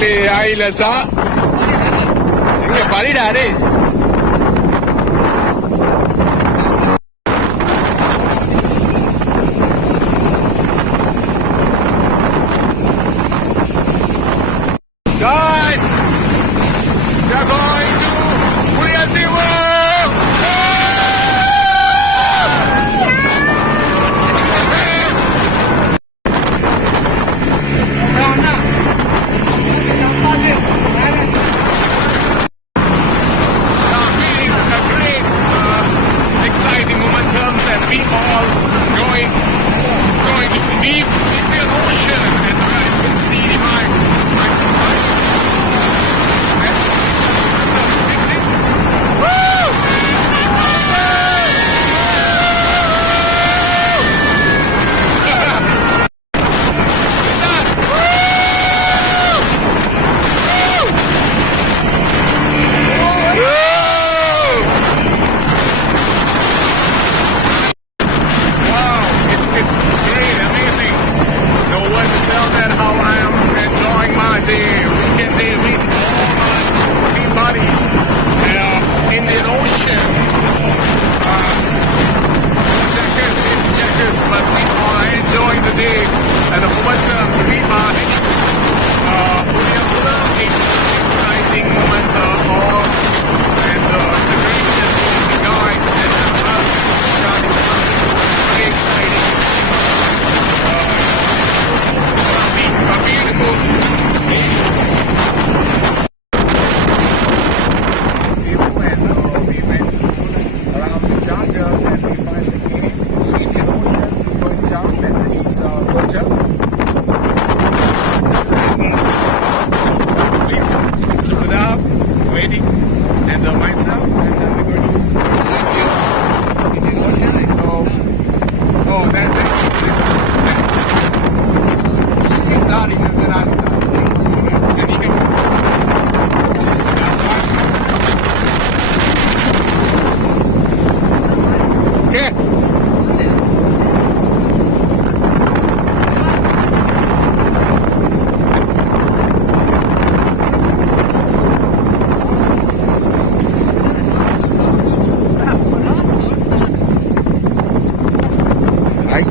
le aila sa inga parida re guys we are going to Puriyandiwa.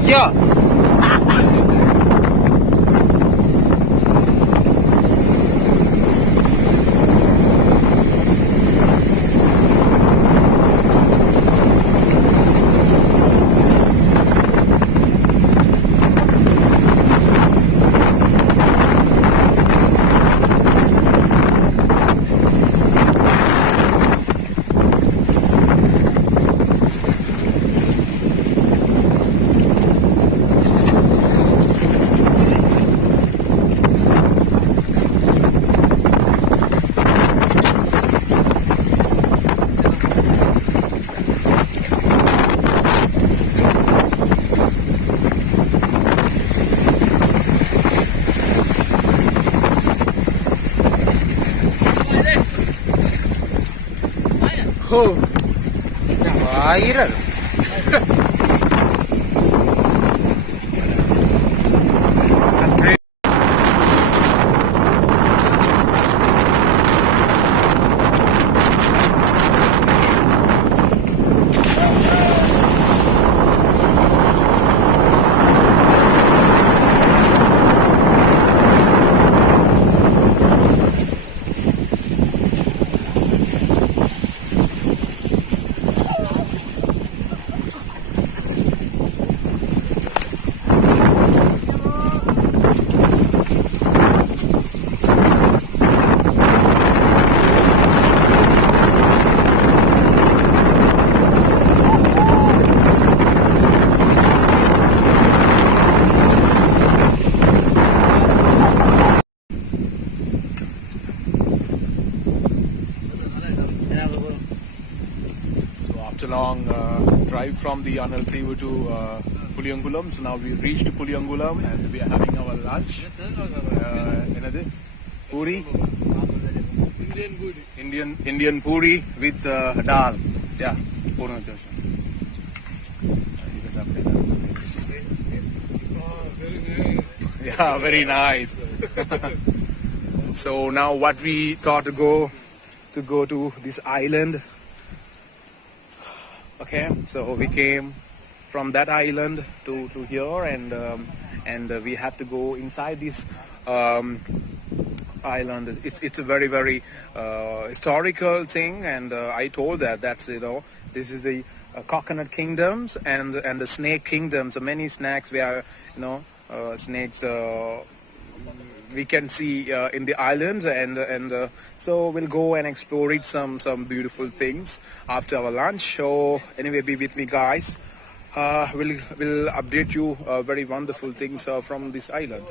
Yeah. Oh, viral. That's great. After long drive from the Analthivu to Puliyangulam, so now we reached Puliyangulam and we are having our lunch. Another puri, Indian puri with dal. Yeah, Yeah, very nice. So now what we thought to go to this island. Okay, so we came from that island to here, and we had to go inside this island. It's a very historical thing, and I told that's this is the coconut kingdoms and the snake kingdom. So many snakes where snakes we can see in the islands, and so we'll go and explore it some beautiful things after our lunch. So anyway, be with me, guys. We'll update you very wonderful things from this island.